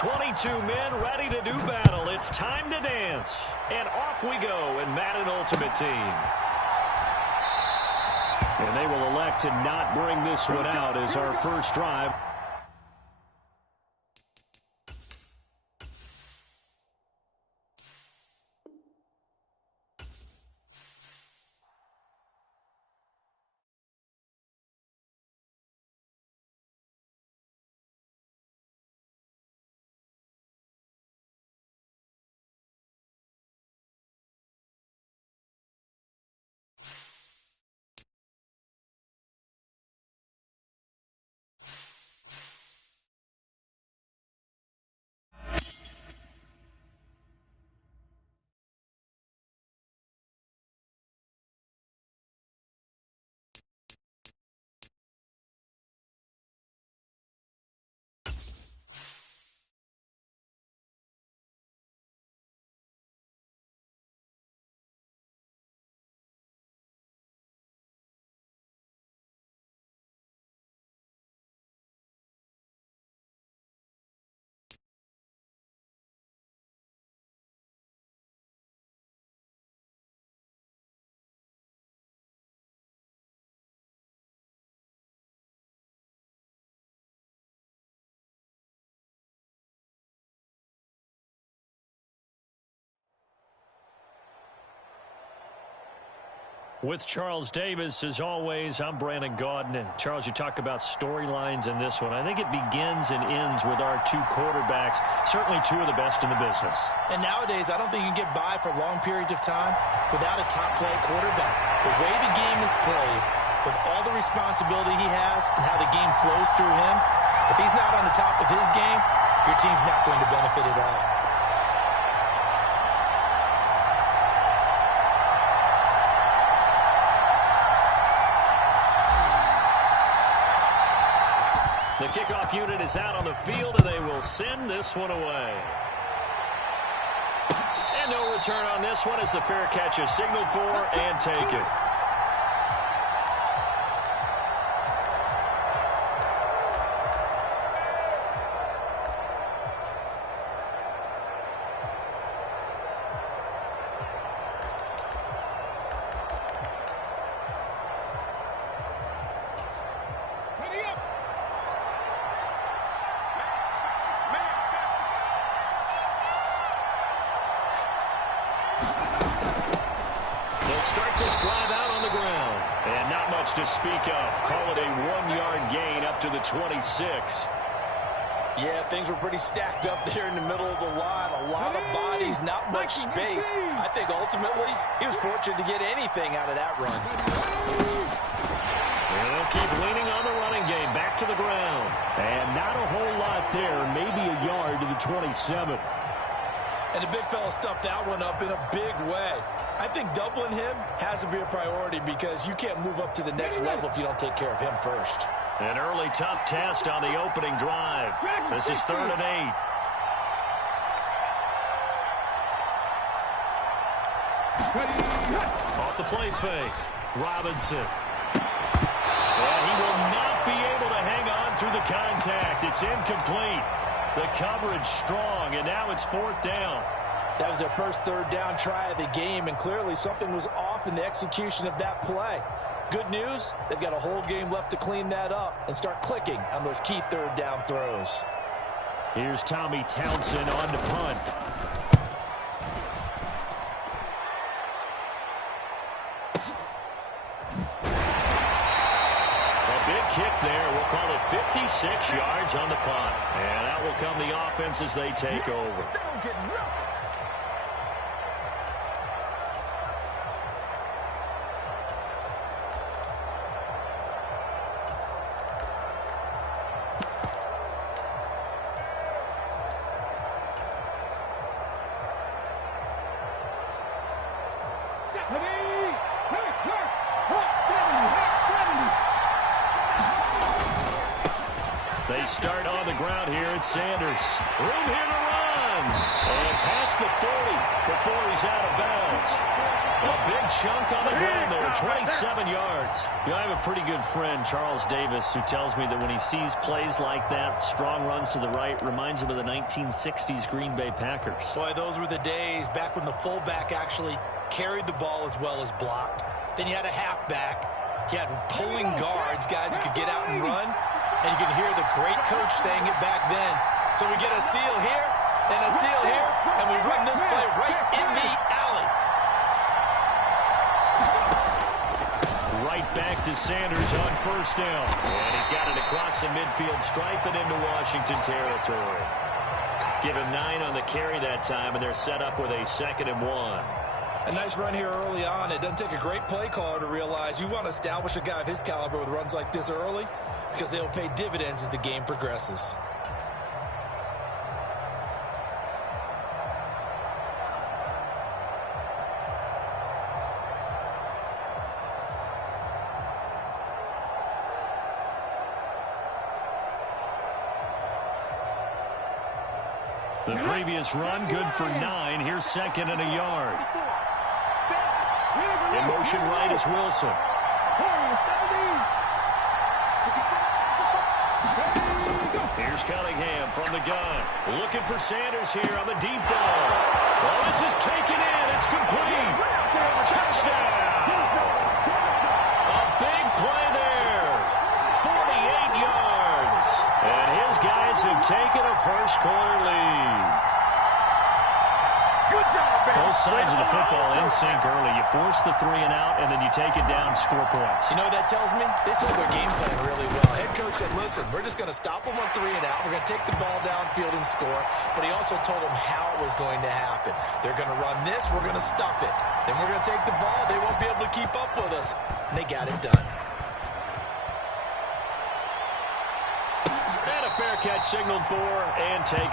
22 men ready to do battle. It's time to dance. And off we go in Madden Ultimate Team. And they will elect to not bring this one out as our first drive. With Charles Davis, as always, I'm Brandon Gaudin. Charles, you talk about storylines in this one. I think it begins and ends with our two quarterbacks, certainly two of the best in the business. And nowadays, I don't think you can get by for long periods of time without a top-flight quarterback. The way the game is played, with all the responsibility he has and how the game flows through him, if he's not on the top of his game, your team's not going to benefit at all. The kickoff unit is out on the field, and they will send this one away. And no return on this one as the fair catch is signaled for and taken. Start this drive out on the ground. And not much to speak of. Call it a 1-yard gain up to the 26. Yeah, things were pretty stacked up there in the middle of the line. A lot of bodies, not much space. I think ultimately he was fortunate to get anything out of that run. They'll keep leaning on the running game. Back to the ground. And not a whole lot there. Maybe a yard to the 27. And the big fella stuffed that one up in a big way. I think doubling him has to be a priority because you can't move up to the next level if you don't take care of him first. An early tough test on the opening drive. This is 3rd and 8. Off the play fake. Robinson. And he will not be able to hang on through the contact. It's incomplete. The coverage strong, and now it's 4th down. That was their first 3rd down try of the game, and clearly something was off in the execution of that play. Good news, they've got a whole game left to clean that up and start clicking on those key 3rd down throws. Here's Tommy Townsend on to punt. Kick there. We'll call it 56 yards on the punt. And out will come the offense as they take over. They start on the ground here at Sanders. Room here to run. And past the 40 before he's out of bounds. A big chunk on the ground there, 27 yards. You know, I have a pretty good friend, Charles Davis, who tells me that when he sees plays like that, strong runs to the right, reminds him of the 1960s Green Bay Packers. Boy, those were the days back when the fullback actually carried the ball as well as blocked. Then you had a halfback. You had pulling guards, guys who could get out and run. And you can hear the great coach saying it back then. So we get a seal here and a seal here, and we run this play right in the alley. Right back to Sanders on first down. And he's got it across the midfield stripe and into Washington territory. Give him 9 on the carry that time, and they're set up with a 2nd and 1. A nice run here early on. It doesn't take a great play caller to realize you want to establish a guy of his caliber with runs like this early because they'll pay dividends as the game progresses. The previous run, good for 9. Here's 2nd and a yard. In motion right is Wilson. Here's Cunningham from the gun. Looking for Sanders here on the deep ball. Oh, this is taken in. It's complete. Touchdown. A big play there. 48 yards. And his guys have taken a first-quarter lead. Both sides of the football in sync early. You force the 3 and out, and then you take it down, score points. You know what that tells me? They saw their game plan really well. Head coach said, listen, we're just going to stop them on 3 and out. We're going to take the ball downfield and score. But he also told them how it was going to happen. They're going to run this. We're going to stop it. Then we're going to take the ball. They won't be able to keep up with us. And they got it done. And a fair catch signaled for and taken.